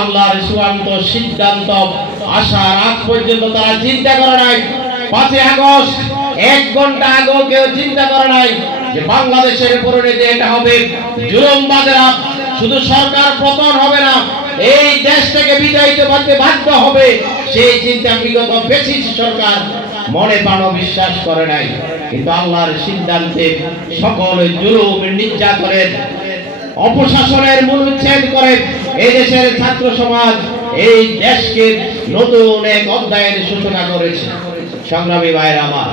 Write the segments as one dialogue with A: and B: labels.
A: আল্লাহর চূড়ান্ত সিদ্ধান্ত আসার আগ পর্যন্ত তারা চিন্তা করে নাই। পাঁচই আগস্ট, এক ঘণ্টা আগেও কেউ চিন্তা করে নাই যে বাংলাদেশের পরিণতি এটা হবে। জুলুমবাজেরা শুধু সরকার পতন হবে না, এই দেশ থেকে বিদায়িত করতে বাধ্য হবে। সেই চিন্তা বিগত বেশি সরকার মনে প্রাণ বিশ্বাস করে নাই। কিন্তু আল্লাহর সিদ্ধান্তে সকল জুলুম নির্যাতনের, অপশাসনের মূল উচ্ছেদ করে এই দেশের ছাত্র সমাজ এই দেশকে নতুন এক অধ্যায়ের সূচনা করেছে। সংগ্রামী ভাইয়ের আমার,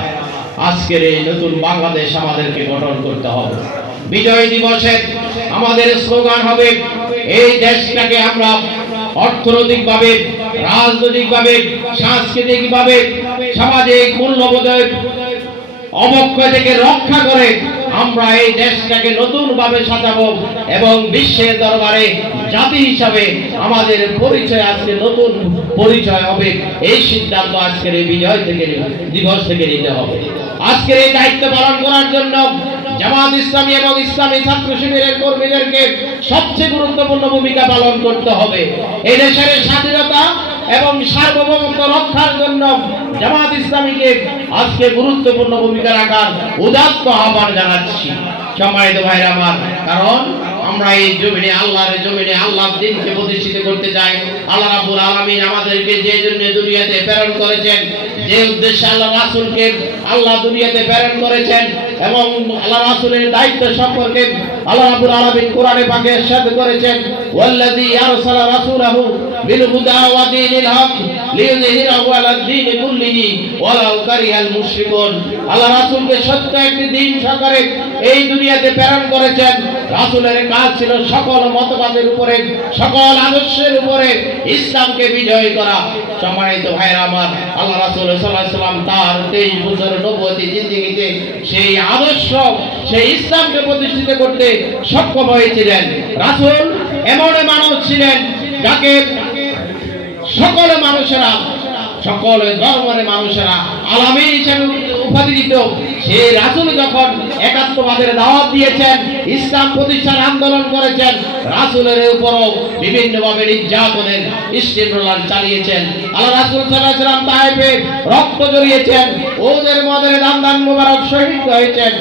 A: আজকের এই নতুন বাংলাদেশ আমাদেরকে গঠন করতে হবে। বিজয় দিবসে আমাদের স্লোগান হবে, এই দেশটাকে আমরা অর্থনৈতিকভাবে, রাজনৈতিকভাবে, সাংস্কৃতিকভাবে, সামাজিক মূল্যবোধের অবক্ষয় থেকে রক্ষা করে আমরা এই দেশটাকে নতুন ভাবে সাজাবো এবং বিশ্বের দরবারে জাতি হিসাবে আমাদের পরিচয় আজকে নতুন পরিচয় হবে। এই সিদ্ধান্ত আজকের এই বিজয় থেকে দিবস থেকে নিতে হবে। আজকের এই দায়িত্ব পালন করার জন্য জামাত ইসলামী এবং ইসলামী ছাত্র শিবিরের কর্মীদেরকে সবচেয়ে গুরুত্বপূর্ণ ভূমিকা পালন করতে হবে। এই দেশের স্বাধীনতা এবং সার্বভৌমত্ব রক্ষার জন্য জামাত ইসলামীকে আজকে গুরুত্বপূর্ণ ভূমিকা রাখার উদাত্ত আহ্বান জানাচ্ছি। সম্মানিত ভাইরা আমার, কারণ আমরা এই জমিনে, আল্লাহর জমিনে, আল্লাহর দিনকে প্রতিষ্ঠিত করতে চাই। আল্লাহ রাব্বুল আলামিন আমাদেরকে যে জন্য দুনিয়াতে প্রেরণ করেছেন, যে উদ্দেশ্যে আল্লাহ রাসূলকে আল্লাহ দুনিয়াতে প্রেরণ করেছেন এবং আল্লাহ রাসূলের দায়িত্ব সম্পর্কে আল্লাহ রাব্বুল আলামিন কোরআনে পাকে ইরশাদ করেছেন, ওয়াল্লাযী আরসালা রাসূলাহু বিল হুদা ওয়া দীনিল হক লিইয়ুযহিরাহু আলাদ দীনি কুল্লিহি ওয়ালাউ কারিহাল মুশরিকুন। আল্লাহ রাসূলকে সত্য একটি দিন সরকারে এই দুনিয়াতে প্রেরণ করেছেন। রাসূলের কাজ ছিল সকল মতবাদের উপরে, সকল আদর্শের উপরে ইসলামকে বিজয় করা। সম্মানিত ভাইরা আমার, আল্লাহ রাসূল সাল্লাল্লাহু আলাইহি সাল্লাম তার 23 বছর নবুয়তি জিন্দেগিতে সেই আদর্শ সেই ইসলামকে প্রতিষ্ঠিত করতে সক্ষম হয়েছিলেন। রাসূল এমন মানুষ ছিলেন যাকে সকল মানুষেরা, সকল ধর্মের মানুষেরা আলামী হিসেবে উপাধি দিত। সেই রাসুল যখন একাত্মবাদের দাওয়াত দিয়েছেন, ইসলাম প্রতিষ্ঠার আন্দোলন করেছেন, রাসুলের উপরও বিভিন্নভাবে নির্যাতনের স্টিমরোলার চালিয়েছেন। আল্লাহ রাসুল সাল্লাম তাইফে রক্ত জড়িয়েছেন ওদের মদের দান দান মুবারক শহীদ হয়েছেন।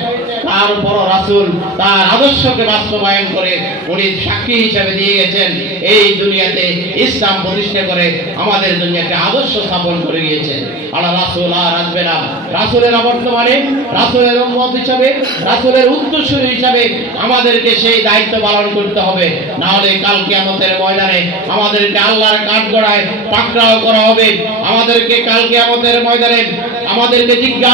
A: তার উপর রাসুল তার আদর্শকে বাস্তবায়ন করে উনি সাক্ষী হিসেবে দিয়ে গেছেন এই দুনিয়াতে ইসলাম প্রতিষ্ঠা করে আমাদের জন্য একটা আদর্শ স্থাপন করে গিয়েছেন। আল্লাহ রাসুল আর আসবে না। রাসুলের বর্তমানে রাসুলের উম্মত হিসাবে, রাসুলের উত্তরসূরি হিসাবে আমাদেরকে সেই দায়িত্ব পালন করতে হবে। না হলে কাল কিয়ামতের ময়দানে আমাদেরকে আল্লাহর কাঠগড়ায় পাকড়াও করা হবে। আমাদেরকে কালকে কিয়ামতের ময়দানে আমাদেরকে জিজ্ঞাসা